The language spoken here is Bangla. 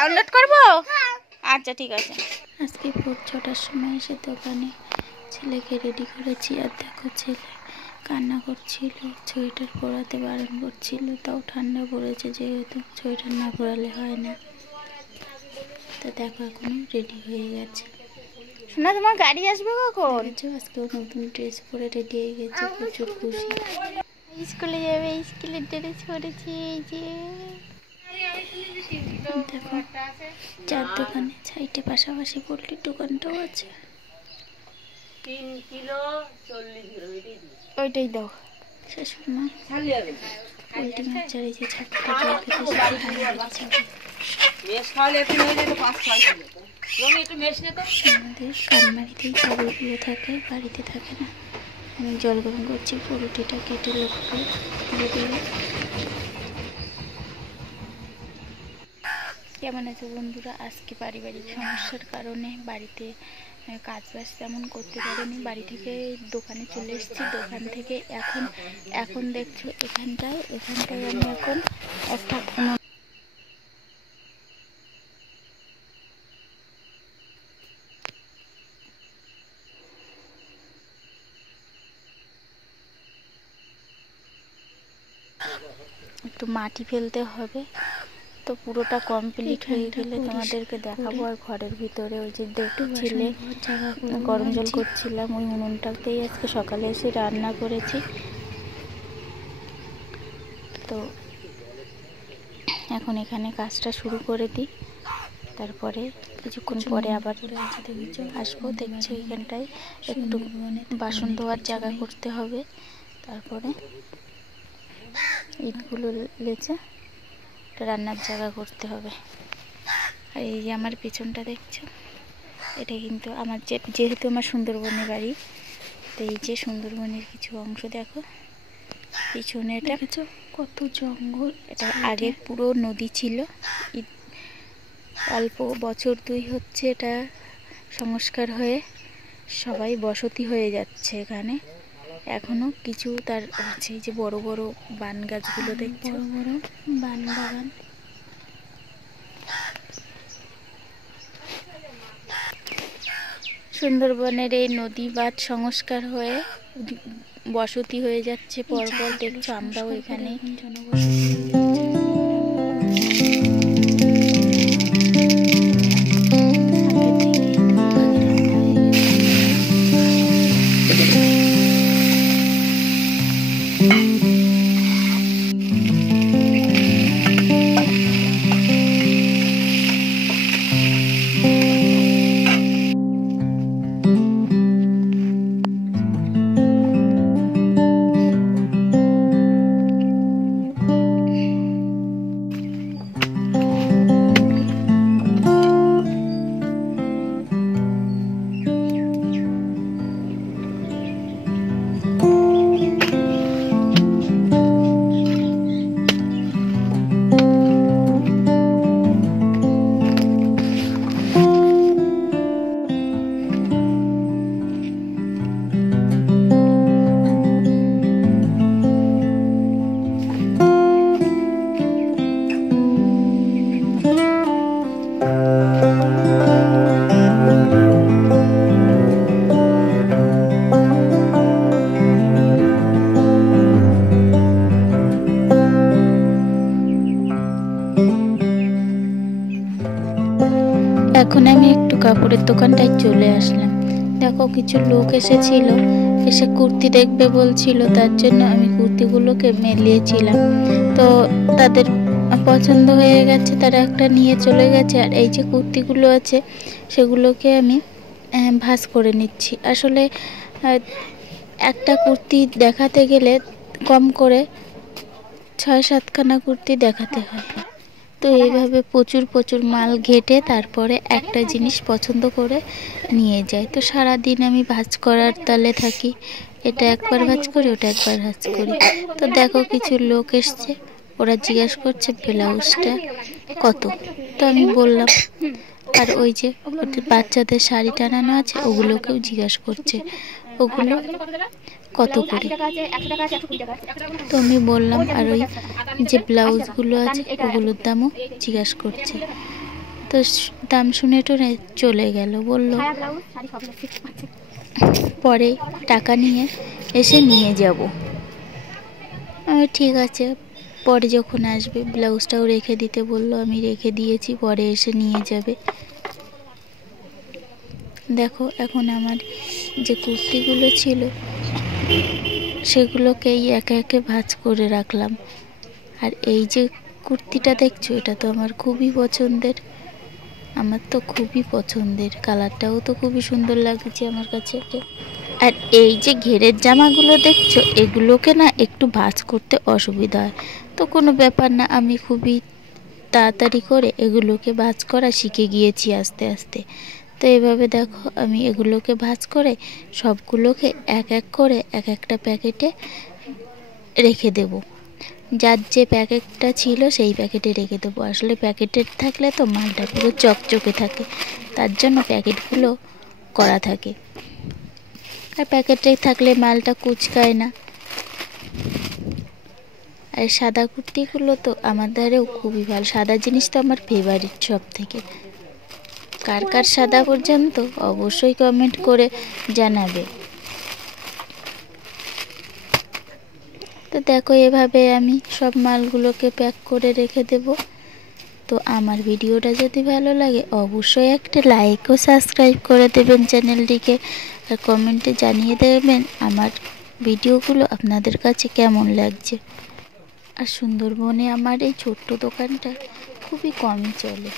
ডাউনলোড করব? আচ্ছা ঠিক আছে। আজকে ভোর 6টার সময় এসে দোকানে ছেলেকে রেডি করেছি, আর দেখো ছেলে কান্না করছিল, সোয়েটার পরাতে বারণ করছিল, তাও ঠান্ডা পড়েছে যেহেতু সোয়েটার না পরালে হয় না। তা দেখো এখনো রেডি হয়ে গেছে। শোনা তোমার গাড়ি আসবে কখন? আজকেও নতুন ড্রেস পরে রেডি হয়ে গেছে, প্রচুর খুশি। স্কুলে যাবে, স্কুলের ড্রেস পরেছি। এই যে দেখো চার দোকানে সাইডে পাশাপাশি পোল্ট্রির দোকানটাও আছে। 3 কিলো 40 গ্রাম ওইটাই দাও। শাশুড়ি মা পোল্ট্রি মাছ আর এই যে ছাগলটা আমাদের কানমারিতেই ছাগলগুলো থাকে, বাড়িতে থাকে না। আমি জল গরম করছি, পোল্ট্রিটা কেটে লোককে দিয়ে দিল। কেমন আছে বন্ধুরা? আজকে পারিবারিক সমস্যার কারণে বাড়িতে কাজ বাজ তেমন করতে পারিনি, বাড়ি থেকে দোকানে চলে এসেছি। দোকান থেকে এখন দেখছো এখানটায় আমি এখন একটা একটু মাটি ফেলতে হবে। তো পুরোটা কমপ্লিট হয়ে গেলে তোমাদেরকে দেখাবো। আর ঘরের ভিতরে ওই যে দেখছিলে গরম জল করছিলাম, ওই উনুনটাতেই আজকে সকালে এসে রান্না করেছি। তো এখন এখানে কাজটা শুরু করে দিই, তারপরে কিছুক্ষণ পরে আবার আসবো। দেখছো এখানটায় একটু বাসন ধোয়ার জায়গা করতে হবে, তারপরে ইটগুলো লেচে রান্নার জায়গা করতে হবে। আর এই যে আমার পেছনটা দেখছো, এটা কিন্তু আমার যেহেতু আমার সুন্দরবনের বাড়ি, তো এই যে সুন্দরবনের কিছু অংশ দেখো পিছনে, এটা কত জঙ্গল। এটা আগে পুরো নদী ছিল, অল্প বছর 2 হচ্ছে এটা সংস্কার হয়ে সবাই বসতি হয়ে যাচ্ছে এখানে। এখনো কিছু তার হচ্ছে যে বড় বড় বান গাছগুলো দেখছো, বড় বড় বান বাগান। সুন্দরবনের এই নদী বাঁধ সংস্কার হয়ে বসতি হয়ে যাচ্ছে পরপর। দেখছো আমরাও এখানে জনবসতি। এখন আমি একটু কাপড়ের দোকানটায় চলে আসলাম। দেখো কিছু লোক এসেছিল, এসে কুর্তি দেখবে বলছিল, তার জন্য আমি কুর্তিগুলোকে মেলিয়েছিলাম। তো তাদের পছন্দ হয়ে গেছে, তারা একটা নিয়ে চলে গেছে। আর এই যে কুর্তিগুলো আছে সেগুলোকে আমি ভাঁজ করে নিচ্ছি। আসলে একটা কুর্তি দেখাতে গেলে কম করে 6-7খানা কুর্তি দেখাতে হয়। তো এইভাবে প্রচুর মাল ঘেটে তারপরে একটা জিনিস পছন্দ করে নিয়ে যায়। তো সারাদিন আমি ভাঁজ করার তালে থাকি, এটা একবার ভাঁজ করি, ওটা একবার ভাঁজ করি। তো দেখো কিছু লোক এসছে, ওরা জিজ্ঞাসা করছে ব্লাউজটা কত। তো আমি বললাম। আর ওই যে বাচ্চাদের শাড়ি টানানো আছে ওগুলোকেও জিজ্ঞাসা করছে ওগুলো কত করে। তো আমি বললাম। আর ওই যে ব্লাউজগুলো আছে ওগুলোর দামও জিজ্ঞাসা করছে। তো দাম শুনে টোনে চলে গেল, বলল পরে টাকা নিয়ে এসে নিয়ে যাব। আমি ঠিক আছে, পরে যখন আসবে ব্লাউজটাও রেখে দিতে বললো, আমি রেখে দিয়েছি, পরে এসে নিয়ে যাবে। দেখো এখন আমার যে কুর্তিগুলো ছিল সেগুলোকেই একে একে ভাঁজ করে রাখলাম। আর এই যে কুর্তিটা দেখছো, এটা তো আমার খুবই পছন্দের, আমার তো খুবই পছন্দের, কালারটাও তো খুবই সুন্দর লাগছে আমার কাছে। আর এই যে ঘেরের জামাগুলো দেখছো, এগুলোকে না একটু ভাঁজ করতে অসুবিধা হয়, তো কোনো ব্যাপার না, আমি খুবই তাড়াতাড়ি করে এগুলোকে ভাঁজ করা শিখে গিয়েছি আস্তে আস্তে। তো এভাবে দেখো আমি এগুলোকে ভাঁজ করে সবগুলোকে এক এক করে এক একটা প্যাকেটে রেখে দেব। যার যে প্যাকেটটা ছিল সেই প্যাকেটে রেখে দেবো। আসলে প্যাকেটের থাকলে তো মালটা পুরো চকচকে থাকে, তার জন্য প্যাকেটগুলো করা থাকে। আর প্যাকেটে থাকলে মালটা কুচকায় না। আর সাদা কুর্তিগুলো তো আমার ধারেও খুবই ভালো, সাদা জিনিস তো আমার ফেভারিট সব থেকে। কার কার সাদা পর্যন্ত অবশ্যই কমেন্ট করে জানাবে। তো দেখো এভাবে আমি সব মালগুলোকে প্যাক করে রেখে দেব। তো আমার ভিডিওটা যদি ভালো লাগে অবশ্যই একটা লাইক ও সাবস্ক্রাইব করে দেবেন চ্যানেলটিকে, আর কমেন্টে জানিয়ে দেবেন আমার ভিডিওগুলো আপনাদের কাছে কেমন লাগছে। আর সুন্দরবনে আমার এই ছোট্ট দোকানটা খুবই কমই চলে।